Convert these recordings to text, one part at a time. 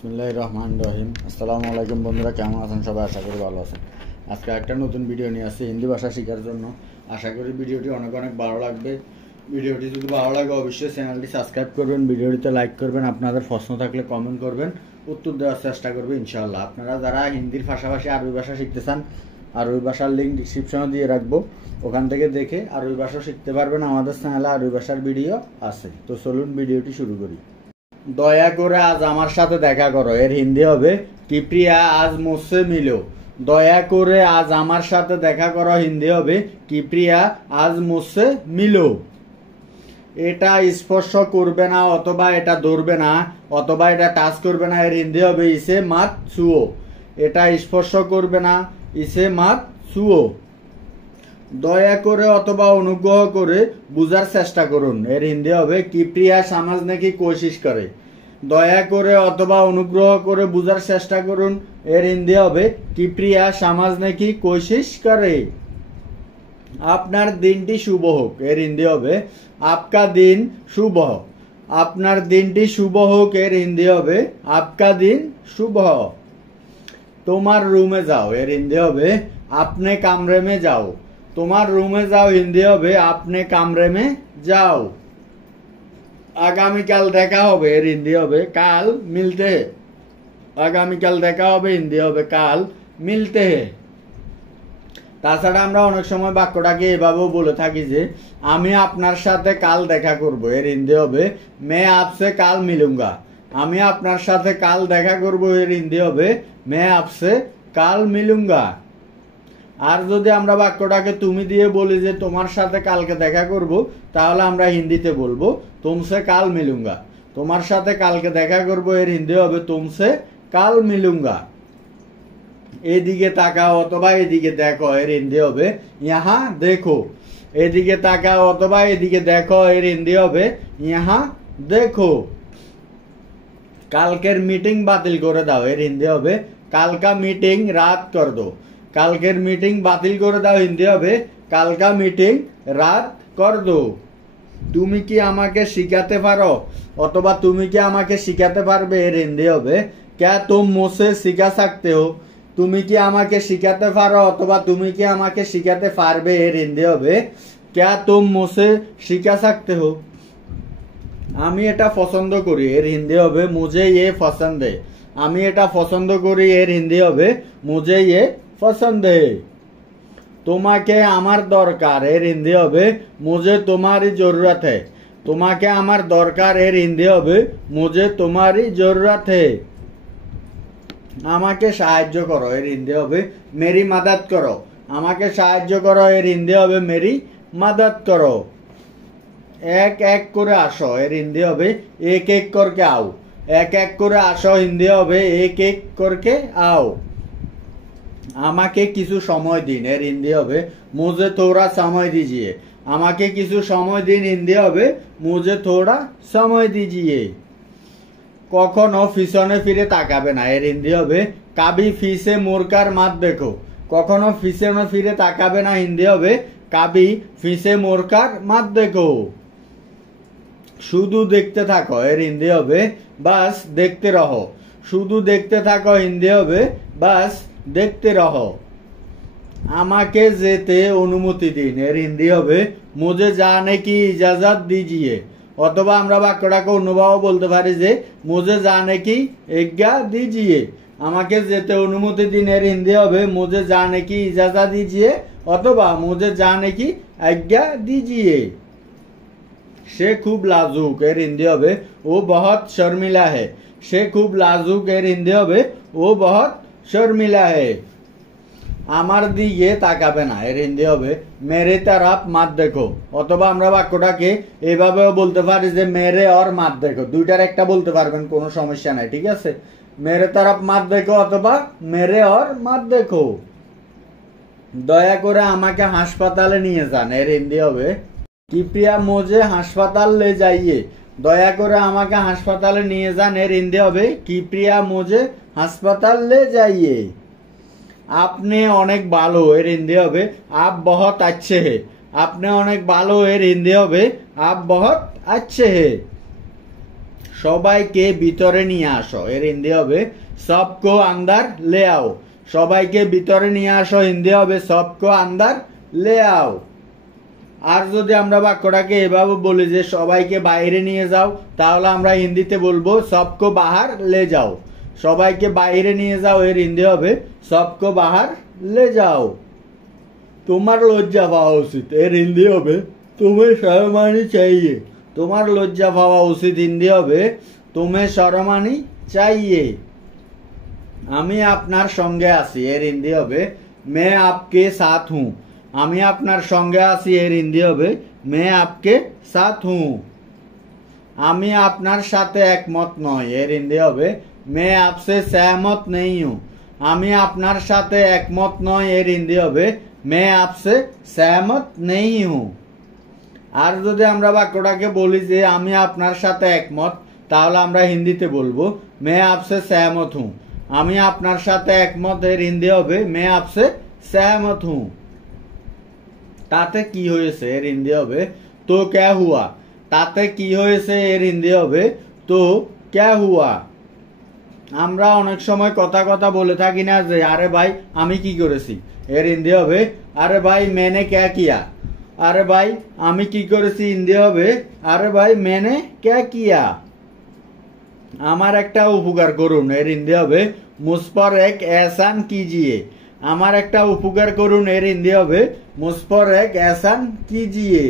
বিসমিল্লাহির রহমানির রহিম। আসসালামু আলাইকুম বন্ধুরা, কেমন আছেন সবাই? আশা করি ভালো আছেন। আজকে একটা নতুন ভিডিও নিয়ে আসছি হিন্দি ভাষা শেখার জন্য। আশা করি ভিডিওটি অনেক অনেক ভালো লাগবে। ভিডিওটি যদি ভালো লাগে অবশ্যই চ্যানেলটি সাবস্ক্রাইব করবেন, ভিডিওটিতে লাইক করবেন, আপনাদের প্রশ্ন থাকলে কমেন্ট করবেন, উত্তর দেওয়ার চেষ্টা করবেন ইনশাআল্লাহ। আপনারা যারা হিন্দির পাশাপাশি আরবি ভাষা শিখতে চান, আরবি ভাষার লিঙ্ক ডিসক্রিপশনে দিয়ে রাখবো, ওখান থেকে দেখে আরবি ভাষা শিখতে পারবেন। আমাদের চ্যানেলে আরবি ভাষার ভিডিও আছে। তো চলুন ভিডিওটি শুরু করি। দয়া করে আজ আমার সাথে দেখা করো, এর হিন্দি হবে কিপ্রিয়া আজ মুঝসে মিলো। দয়া করে আজ আমার সাথে দেখা করো, হিন্দি হবে কিপ্রিয়া আজ মুঝসে মিলো। এটা স্পর্শ করবে না, অথবা এটা ধরবে না, অথবা এটা টাচ করবে না, এর হিন্দি হবে ইসে মাত ছুও। এটা স্পর্শ করবে না, ইসে মাত ছুও। দয়া করে অথবা অনুগ্রহ করে বুঝার চেষ্টা করুন, এর হিন্দি হবে কিপ্রিয়া समझने की कोशिश করে। দয়া করে অথবা অনুগ্রহ করে বুঝার চেষ্টা করুন, এর হিন্দি হবে কিপ্রিয়া समझने की कोशिश করে। আপনার দিনটি শুভ হোক, এর হিন্দি হবে आपका दिन শুভ হোক। আপনার দিনটি শুভ হোক, এর হিন্দি হবে आपका दिन শুভ হোক। তোমার রুমে যাও, এর হিন্দি হবে अपने कमरे में जाओ। তোমার রুমে যাও, হিন্দি হবে আপনি কামরে মে যাও। আগামীকাল দেখা হবে, এর হিন্দি হবে কাল মিলতে হে। আগামীকাল দেখা হবে, হিন্দি হবে কাল মিলতে হে। তাছাড়া আমরা অনেক সময় বাক্যটাকে এভাবেও বলে থাকি যে আমি আপনার সাথে কাল দেখা করব, এর হিন্দি হবে মে আপসে কাল মিলুঙ্গা। আমি আপনার সাথে কাল দেখা করব, এর হিন্দি হবে মে আপসে কাল মিলুঙ্গা। আর যদি আমরা বাক্যটাকে তুমি দিয়ে বলি যে তোমার সাথে কালকে দেখা করব, তাহলে আমরা হিন্দিতে বলবো তুমসে কাল মিলুঙ্গা। তোমার সাথে কালকে দেখা করব, এর হিন্দি হবে তুমসে কাল মিলুঙ্গা। এদিকে তাকাও অথবা এদিকে দেখো, এর হিন্দি হবে ইহা দেখো। এদিকে তাকাও অথবা এদিকে দেখো, এর হিন্দি হবে ইহা দেখো। কালকের মিটিং বাতিল করে দাও, এর হিন্দি হবে কালকা মিটিং রাত কর দো। কালকের মিটিং বাতিল করে দাও, হিন্দি হবে কালকা মিটিং রাত কর দো। তুমি কি আমাকে শিখাতে পারো অথবা তুমি কি আমাকে শিখাতে পারবে, এর হিন্দি হবে ক্যা তুম মুঝসে শিখা सकते हो। তুমি কি আমাকে শিখাতে পারো অথবা তুমি কি আমাকে শিখাতে পারবে, এর হিন্দি হবে ক্যা তুম মুঝসে শিখা सकते हो। আমি এটা পছন্দ করি, এর হিন্দি হবে মুঝে ये पसंद है। আমি এটা পছন্দ করি, এর হিন্দি হবে মুঝে ये पसंद है। তোমাকে আমার দরকার, এর হিন্দি হবে মুঝে তোমারি জরুরত है। তোমাকে আমার দরকার, এর হিন্দি হবে মুঝে তোমারি জরুরত है। আমাকে সাহায্য করো, এর হিন্দি হবে মেরি মাদাদ করো। আমাকে সাহায্য করো, এর হিন্দি হবে মেরি মাদাদ করো। এক এক করে আসো, এর হিন্দি হবে এক এক করকে আও। এক এক করে আসো, হিন্দি হবে এক এক করকে আও। আমাকে কিছু সময় দিন, এর হিন্দি হবে মুঝে থোড়া সময় দিজিয়ে। আমাকে কিছু সময় দিন, হিন্দি হবে মুঝে থোড়া সময় দিজিয়ে। কখনো পিছনে ফিরে তাকাবে না, এর হিন্দি হবে কাবি ফিসে মোরকার মাত দেখো। কখনো পিছনে ফিরে তাকাবে না, হিন্দি হবে কাবি ফিসে মোরকার মাত দেখো। শুধু দেখতে থাকো, এর হিন্দি হবে বাস দেখতে রহো। শুধু দেখতে থাকো, হিন্দি হবে বাস দেখতে রহো। আমাকে যেতে অনুমতি দিন, এর হিন্দি হবে মুঝে জানে কি ইজাজত দিজিয়ে। অথবা আমরা বাক্যটাকে অন্যভাবে বলতে পারি যে মুঝে জানে কি আজ্ঞা দিজিয়ে। আমাকে যেতে অনুমতি দিন, এর হিন্দি হবে মুঝে জানে কি ইজাজত দিজিয়ে অথবা মুঝে জানে কি আজ্ঞা দিজিয়ে। সে খুব লাজুক, এর হিন্দি হবে ও বহুত শর্মিলা হে। সে খুব লাজুক, এর হিন্দি হবে ও বহুত শর্মিলা হে। আমার দিকে তাকাবে না, এর হিন্দি হবে মেরে তারাপ মাত দেখো। অথবা আমরা বাক্যটাকে এভাবেও বলতে পারি যে মেরে আর মাত দেখো, দুইটার একটা বলতে পারবেন, কোনো সমস্যা নাই, ঠিক আছে। মেরে তারাপ মাত দেখো অথবা মেরে আর মাত দেখো। দয়া করে আমাকে হাসপাতালে নিয়ে যান, এর হিন্দি হবে কিপ্রিয়া মুঝে হাসপাতাল লে যাইয়ে। দয়া করে আমাকে হাসপাতালে নিয়ে যান, এর হিন্দি হবে কিপ্রিয়া মুঝে হাসপাতাল লে যাইয়ে। আপনি অনেক ভালো, এর হিন্দি হবে আপ বহুত আচ্ছে হে। আপনি অনেক ভালো, এর হিন্দি হবে আপ বহুত আচ্ছে হে। সবাইকে ভিতরে নিয়ে আসো, এর হিন্দি হবে সবকো আন্দার লে আও। সবাইকে ভিতরে নিয়ে আসো, হিন্দি হবে সবকো আন্দার লে আও। আর যদি আমরা বাক্যটাকে এভাবে বলি যে সবাইকে বাইরে নিয়ে যাও, তাহলে আমরা হিন্দিতে বলবো সবকো বাহার লে যাও। সবাইকে বাইরে নিয়ে যাও, এর হিন্দি হবে সবকো বাহার লে যাও। তোমার লজ্জা পাওয়া উচিত, এর হিন্দি হবে তুমি শরমানি চাইয়ে। তোমার লজ্জা পাওয়া উচিত, হিন্দি হবে তুমি শরমানি চাইয়ে। আমি আপনার সঙ্গে আছি, এর হিন্দি হবে মে আপকে সাথ হুঁ। আমি আপনার সঙ্গে আছি, এর হিন্দি হবে মে আপকে সাথ হুঁ। আমি আপনার সাথে একমত নই, এর হিন্দি হবে মে আপসে सहमत नहीं हूं। আমি আপনার সাথে একমত নই, এর হিন্দি হবে মে আপসে सहमत नहीं हूं। আর যদি আমরা বাক্যটাকে বলি যে আমি আপনার সাথে একমত, তাহলে আমরা হিন্দিতে বলবো মে আপসে सहमत हूं। আমি আপনার সাথে একমত, এর হিন্দি হবে মে আপসে सहमत हूं। তাতে কি হয়েছে, এর হিন্দি হবে তো ক্যা হুয়া। তাতে কি হয়েছে, এর হিন্দি হবে তো ক্যা হুয়া। আমরা অনেক সময় কথা কথা বলে থাকি না যে আরে ভাই আমি কি করেছি, এর হিন্দি হবে আরে ভাই मैंने क्या किया। আরে ভাই আমি কি করেছি, হিন্দি হবে আরে ভাই मैंने क्या किया। আমার একটা উপকার করুন, এর হিন্দি হবে मुझ पर एक एहसान कीजिए। আমার একটা উপকার করুন, এর হিন্দি হবে मुझ पर एक एहसान कीजिए।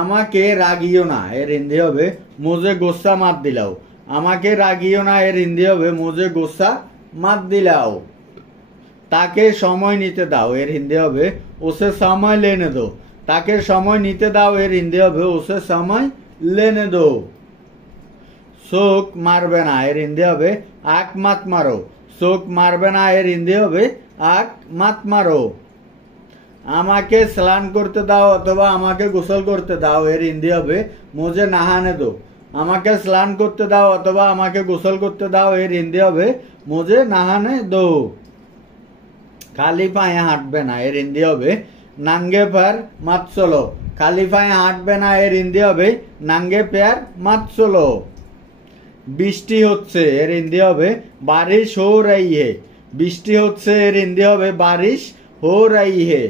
আমাকে রাগিও না, এর হিন্দি হবে मुझे गुस्सा मत दिलाओ। আমাকে রাগিও না, এর হিন্দি হবে मुझे गुस्सा मत दिलाओ। তাকে সময় নিতে দাও, এর হিন্দি হবে उसे समय लेने दो। তাকে সময় নিতে দাও, এর হিন্দি হবে उसे समय लेने दो। শোক মারবে না, এর হিন্দি হবে আঁক মাত মারো। শোক মারবে না, এর হিন্দি হবে আঁক মাত মারো। আমাকে স্নান করতে দাও অথবা আমাকে গোসল করতে দাও, এর হিন্দি হবে মুঝে নাহানে দো। আমাকে স্নান করতে দাও অথবা আমাকে গোসল করতে দাও, এর হিন্দি হবে মুঝে নাহানে দো। খালি পায়ে হাঁটবে না, এর হিন্দি হবে নাঙ্গে প্যার মাত চলো। খালি পায়ে হাঁটবে না, এর হিন্দি হবে নাঙ্গে প্যার মাত চলো। বৃষ্টি হচ্ছে, এর হিন্দি হবে বারিশ হো রহি হে। বৃষ্টি হচ্ছে, এর হিন্দি হবে বারিশ হো রহি হে।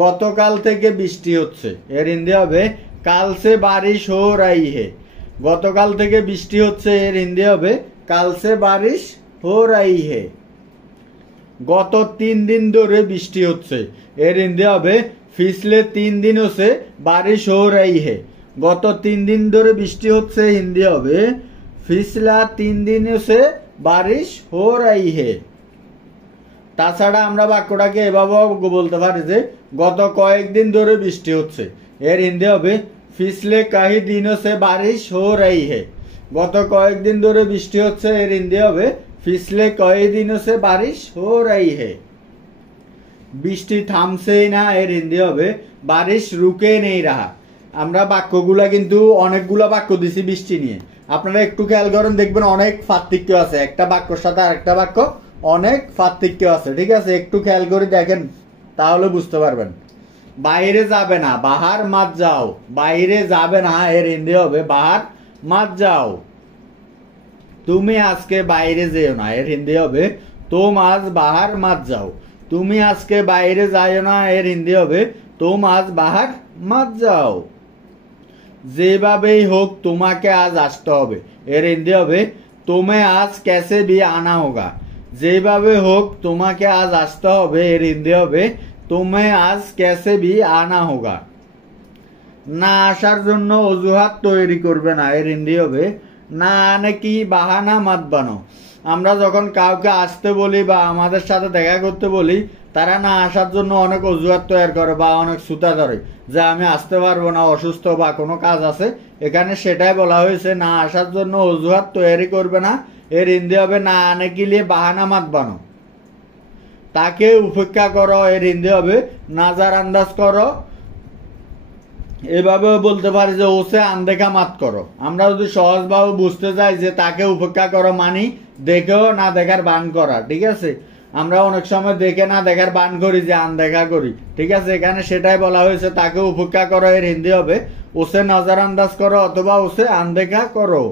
গতকাল থেকে বৃষ্টি হচ্ছে, এর হিন্দি হবে কাল সে বারিশ হো রহি হে। গতকাল থেকে বৃষ্টি হচ্ছে, এর হিন্দি হবে কাল সে বারিশ হো রহি হে। গত 3 दिन ধরে বৃষ্টি হচ্ছে, এর হিন্দি হবে পিছলে 3 दिनों से बारिश हो रही है। গত 3 दिन ধরে বৃষ্টি হচ্ছে, হিন্দি হবে পিছলা 3 दिनों से बारिश हो रही है। তাছাড়া আমরা বাক্যটাকে এভাবেও বলতে পারি যে গত কয়েকদিন ধরে বৃষ্টি হচ্ছে, এর হিন্দি হবে পিছলে কয়েক দিনों से बारिश हो रही है। গত কয়েকদিন ধরে বৃষ্টি হচ্ছে, এর হিন্দি হবে পিছলে কয়েক দিनों से बारिश हो रही है। বৃষ্টি থামছেই না, এর হিন্দি হবে বারিশ রুকে নেই রাহা। আমরা বাক্যগুলা কিন্তু অনেকগুলা বাক্য দিছি বৃষ্টি নিয়ে, আপনারা একটু খেয়াল করেন দেখবেন অনেক পার্থক্য আছে, একটা বাক্যর সাথে আরেকটা বাক্য অনেক পার্থক্য আছে, ঠিক আছে? একটু খেয়াল করে দেখেন তাহলে বুঝতে পারবেন। বাইরে যাবে না, বাহার মাত যাও। বাইরে যাবে না, এর হিন্দি হবে বাহার মাত যাও। তুমি আজকে বাইরে যেও না, এর হিন্দি হবে তুম আজ বাহার মাত যাও। তুমি আজকে বাইরে যাও না, এর হিন্দি হবে তুম আজ বাহার মাত যাও। যেভাবেই হোক তোমাকে আজ আসতে হবে, এর হিন্দি হবে তুমি আজ कैसे भी आना होगा। যেভাবে হোক তোমাকে আজ আসতে হবে, এর হিন্দি হবে তুমি আজ कैसे भी आना होगा। না আসার জন্য অজুহাত তৈরি করবে না, এর হিন্দি হবে না আনে কি বাহানা মাত বানো। আমরা যখন কাউকে আসতে বলি বা আমাদের সাথে দেখা করতে বলি, তারা না আসার জন্য অনেক অজুহাত তৈরি করে বা অনেক সুতা ধরে যে আমি আসতে পারবো না, অসুস্থ বা কোনো কাজ আছে। এখানে সেটাই বলা হয়েছে, না আসার জন্য অজুহাত তৈরি করবে না, এর হিন্দি হবে না আনে কি লিয়ে বাহানা মাত বানো। তাকে উপেক্ষা করো, এর হিন্দি হবে নাজার আন্দাজ করো। এভাবে বলতে পারি যে ওসে আনদেখা মাত করো। আমরা যদি সহজভাবে বুঝতে চাই যে তাকে উপেক্ষা করো মানি দেখেও না দেখার বান করা, ঠিক আছে? আমরা অনেক সময় দেখে না দেখার বান করি যে আনদেখা করি, ঠিক আছে? এখানে সেটাই বলা হয়েছে, তাকে উপেক্ষা করো, এর হিন্দি হবে उसे नजरअंदाज करो अथवा उसे अनदेखा करो।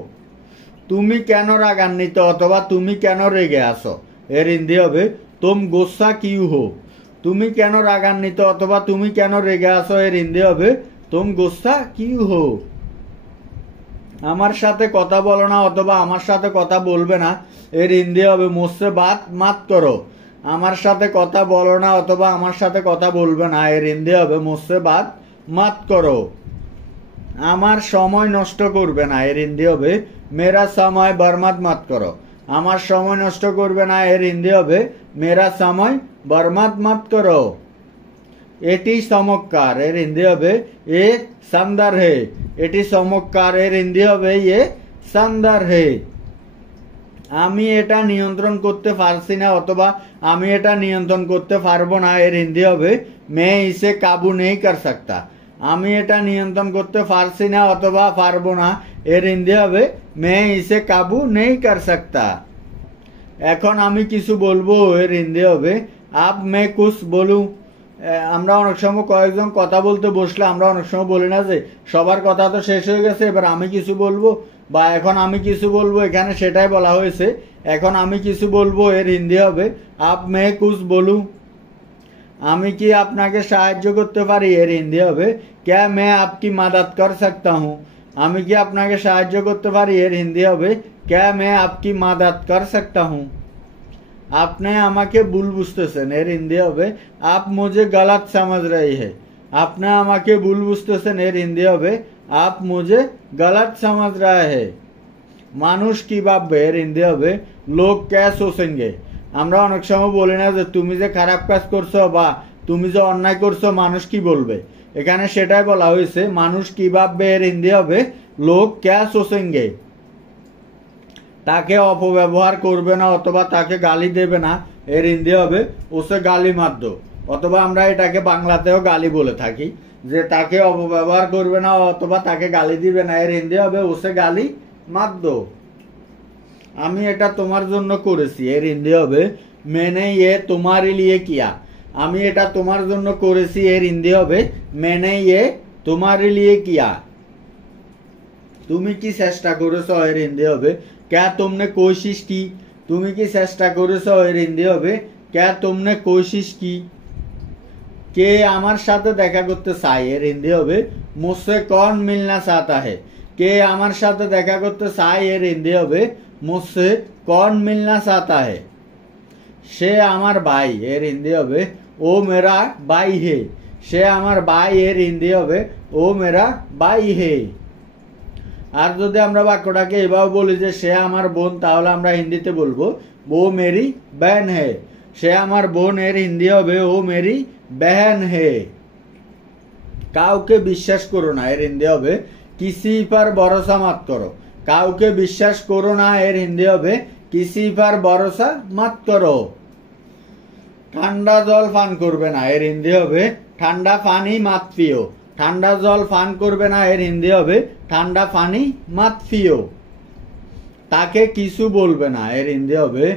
तुमी केन रागान्वित अथवा तुमी केन रेगे आसो एर हिंदी होबे तुम गुस्सा क्यों हो। तुमी केन रागान्वित अथवा तुमी केन रेगे आसो एर हिंदी होबे तुम गुस्सा क्यों हो। আমার সাথে কথা বলো না অথবা আমার সাথে কথা বলবে না এর হিন্দি হবে মুঝसे बात मत करो। আমার সাথে কথা বলো না অথবা আমার সাথে কথা বলবে না এর হিন্দি হবে मुझसे बात मत करो। আমার সময় নষ্ট করবে না এর হিন্দি হবে मेरा समय बर्बाद मत करो। আমার সময় নষ্ট করবে না এর হিন্দি হবে मेरा समय बर्बाद मत करो। এটি চমৎকার এর হিন্দি হবে এ शानदार है। এটি চমৎকার এর হিন্দি হবে ये शानदार है। আমি এটা নিয়ন্ত্রণ করতে পারছি না অথবা আমি এটা নিয়ন্ত্রণ করতে পারবো না এর হিন্দি হবে मैं इसे काबू नहीं कर सकता। আমি এটা নিয়ন্ত্রণ করতে পারছি না অথবা পারবো না এর হিন্দি হবে मैं इसे काबू नहीं कर सकता। এখন আমি কিছু বলবো এর হিন্দি হবে अब मैं कुछ बोलूं। আমরা অনেক সময় কয়েকজন কথা বলতে বসলে আমরা অনেক সময় বলি না যে সবার কথা তো শেষ হয়ে গেছে এবার আমি কিছু বলবো বা এখন আমি কিছু বলবো এখানে সেটাই বলা হয়েছে এখন আমি কিছু বলবো এর হিন্দি হবে আপ মে কুছ বলু। আমি কি আপনাকে সাহায্য করতে পারি এর হিন্দি হবে क्या मैं आपकी मदद कर सकता हूँ। আমি কি আপনাকে সাহায্য করতে পারি এর হিন্দি হবে क्या मैं आपकी मदद कर सकता हूँ। आपने আমাকে ভুল বুঝতেছেন এর হিন্দি হবে आप मुझे गलत समझ रहे हैं। आपने আমাকে ভুল বুঝতেছেন এর হিন্দি হবে आप मुझे गलत समझ रहे हैं। মানুষ কি ভাববে এর হিন্দি হবে लोग क्या सोचेंगे। আমরা অনেক সময় বলি না যে তুমি যে খারাপ কাজ করছো বা তুমি যে অন্যায় করছো মানুষ কি বলবে এখানে সেটাই বলা হয়েছে মানুষ কি ভাববে এর হিন্দি হবে लोग क्या सोचेंगे। তাকে অপব্যবহার করবে না অথবা তাকে গালি দেবে না এর হিন্দি হবে ওসে গালি মার দো। অথবা আমরা এটাকে বাংলাতেও গালি বলে থাকি যে তাকে অপব্যবহার করবে না অথবা তাকে গালি দিবে না এর হিন্দি হবে ওসে গালি মার দো। আমি এটা তোমার জন্য করেছি এর হিন্দি হবে मैंने ये तुम्हारे लिए किया। আমি এটা তোমার জন্য করেছি এর হিন্দি হবে मैंने ये तुम्हारे लिए किया। তুমি কি চেষ্টা করেছো এর হিন্দি হবে क्या तुमने कोशिश की। তুমি কি চেষ্টা করেছো এর হিন্দি হবে क्या तुमने कोशिश की। কে আমার সাথে দেখা করতে চায় এর হিন্দি হবে मुझसे कौन मिलना चाहता है। কে আমার সাথে দেখা করতে চায় এর হিন্দি হবে मुझसे कौन मिलना चाहता है। সে আমার ভাই এর হিন্দি হবে ও मेरा भाई है। সে আমার ভাই এর হিন্দি হবে ও मेरा भाई है। আর যদি আমরা বাক্যটাকে এভাবে বলি যে সে আমার বোন তাহলে আমরা হিন্দিতে বলবো वो मेरी बहन है। সে আমার বোন এর হিন্দি হবে ও मेरी बहन है। কাউকে বিশ্বাস করো না এর হিন্দি হবে किसी पर भरोसा मत करो। কাউকে বিশ্বাস করো না এর হিন্দি হবে किसी पर भरोसा मत करो। ঠান্ডা জল পান করবে না এর হিন্দি হবে ঠান্ডা পানি मत पियो। ঠান্ডা জল পান করবে না এর হিন্দি হবে ঠান্ডা পানি मत पियो। তাকে কিছু বলবে না এর হিন্দি হবে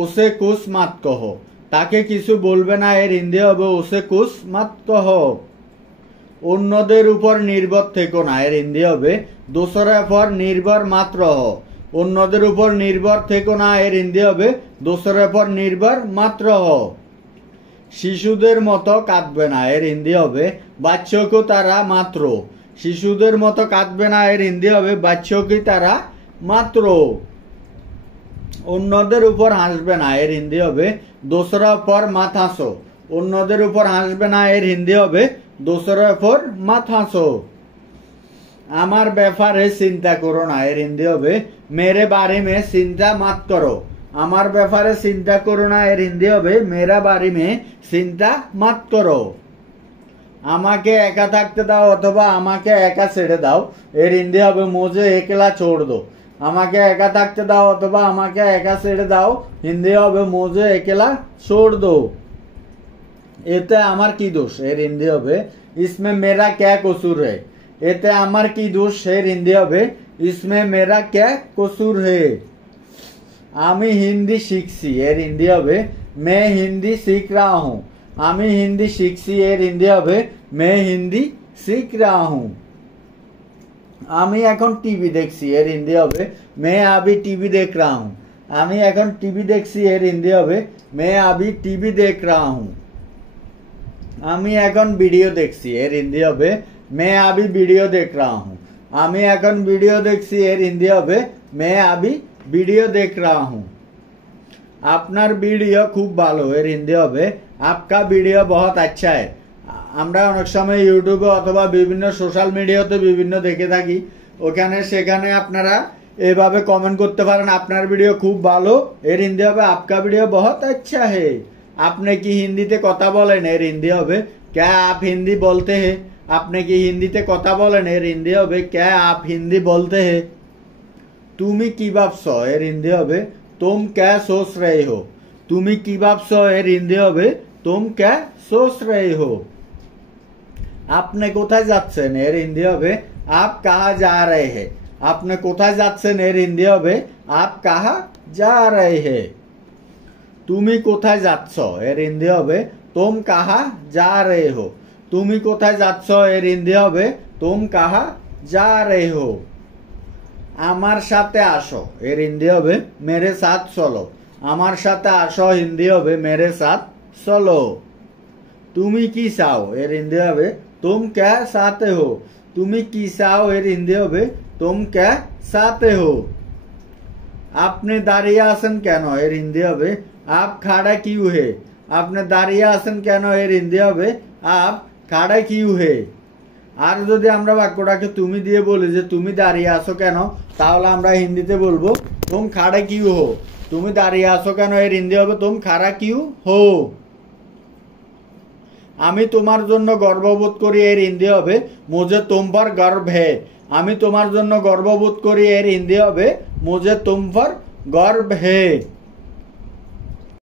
उसे कुछ मत कहो। তাকে কিছু বলবে না এর হিন্দি হবে उसे कुछ मत कहो। অন্যদের উপর নির্ভর থেকো না এর হিন্দি হবে दूसरे पर निर्भर मत रहो। অন্যদের উপর নির্ভর থেকো না এর হিন্দি হবে दूसरे पर निर्भर मत रहो। শিশুদের মতো কাঁদবে না এর হিন্দি হবে বাচ্চোं को तारा मात्र। শিশুদের মতো কাঁদবে না এর হিন্দি হবে বাচ্চোं की तारा मात्र। অন্যদের উপর হাসবে না এর হিন্দি হবে दूसरा पर मत हंसो। অন্যদের উপর হাসবে না এর হিন্দি হবে दूसरा पर मत हंसो। আমার ব্যাপারে চিন্তা করো না এর হিন্দি হবে मेरे बारे में चिंता मत करो। আমার ব্যাপারে চিন্তা করো না এর হিন্দি হবে मेरा बारे में चिंता मत करो। আমাকে একা থাকতে দাও অথবা আমাকে একা ছেড়ে দাও এর হিন্দি হবে मुझे अकेला छोड़ दो। আমাকে একা থাকতে দাও অথবা আমাকে একা ছেড়ে দাও হিন্দি হবে मुझे अकेला छोड़ दो। এতে আমার কি দোষ এর হিন্দি হবে इसमें मेरा क्या कसूर है। এতে আমার কি দোষ এর হিন্দি হবে इसमें मेरा क्या कसूर है। আমি হিন্দি শিখছি এর হিন্দি হবে मैं हिंदी सीख रहा हूँ। আমি হিন্দি শিখছি এর হিন্দি হবে मैं हिंदी सीख रहा हूँ। আমি এখন টিভি দেখছি, এর হিন্দি হবে मैं अभी टीवी देख रहा हूँ। আমি এখন টিভি দেখছি, এর হিন্দি হবে मैं अभी टीवी देख रहा हूँ। আমি এখন ভিডিও দেখছি, এর হিন্দি হবে मैं अभी वीडियो देख रहा हूँ। আমি এখন ভিডিও দেখছি, এর হিন্দি হবে मैं अभी वीडियो देख रहा हूँ। আপনার ভিডিও খুব ভালো, এর হিন্দি হবে आपका वीडियो बहुत अच्छा है। আমরা অনেক সময় ইউটিউবে অথবা বিভিন্ন সোশ্যাল মিডিয়াতে বিভিন্ন দেখে থাকি, ওখানে সেখানে আপনারা এভাবে কমেন্ট করতে পারেন আপনার ভিডিও খুব ভালো, এর হিন্দি হবে आपका वीडियो बहुत अच्छा है। আপনি কি হিন্দিতে কথা বলেন, এর হিন্দি হবে क्या आप हिंदी बोलते हैं। আপনি কি হিন্দিতে কথা বলেন, এর হিন্দি হবে क्या आप हिंदी बोलते हैं। তুমি কি ভাবছো, এর হিন্দি হবে तुम क्या सोच रहे हो। তুমি কি ভাবছো, এর হিন্দি হবে तुम क्या सोच रहे हो। আপনি কোথায় যাচ্ছেন, এর হিন্দি হবে आप कहाँ जा रहे हैं। আপনি কোথায় যাচ্ছেন, এর হিন্দি হবে आप कहाँ जा रहे हैं। তুমি কোথায় যাচ্ছ, এর হিন্দি হবে तुम कहाँ जा रहे हो। তুমি কোথায় যাচ্ছ, এর হিন্দি হবে तुम कहाँ जा रहे हो। আমার সাথে আসো, এর হিন্দি হবে मेरे साथ चलो। আমার সাথে আসো, হিন্দি হবে मेरे साथ चलो। তুমি কি চাও, এর হিন্দি হবে तुम क्या चाहते हो। তুমি কি চাও, এর হিন্দি হবে तुम क्या चाहते हो। আপনি দাঁড়িয়ে আছেন কেন, এর হিন্দি হবে आप खड़ा क्यों है। আপনি দাঁড়িয়ে আছেন কেন, এর হিন্দি হবে आप खड़ा क्यों है। আর যদি আমরা বাক্যটাকে তুমি দিয়ে বলি যে তুমি দাঁড়িয়ে আছো কেন, তাহলে আমরা হিন্দিতে বলবো तुम खड़ा क्यों हो। তুমি দাঁড়িয়ে আছো কেন, এর হিন্দি হবে तुम खड़ा क्यों हो। আমি তোমার জন্য গর্ববোধ করি, এর হিন্দি হবে मुझे तुम पर गर्व है। আমি তোমার জন্য গর্ববোধ করি, এর হিন্দি হবে मुझे तुम पर गर्व है।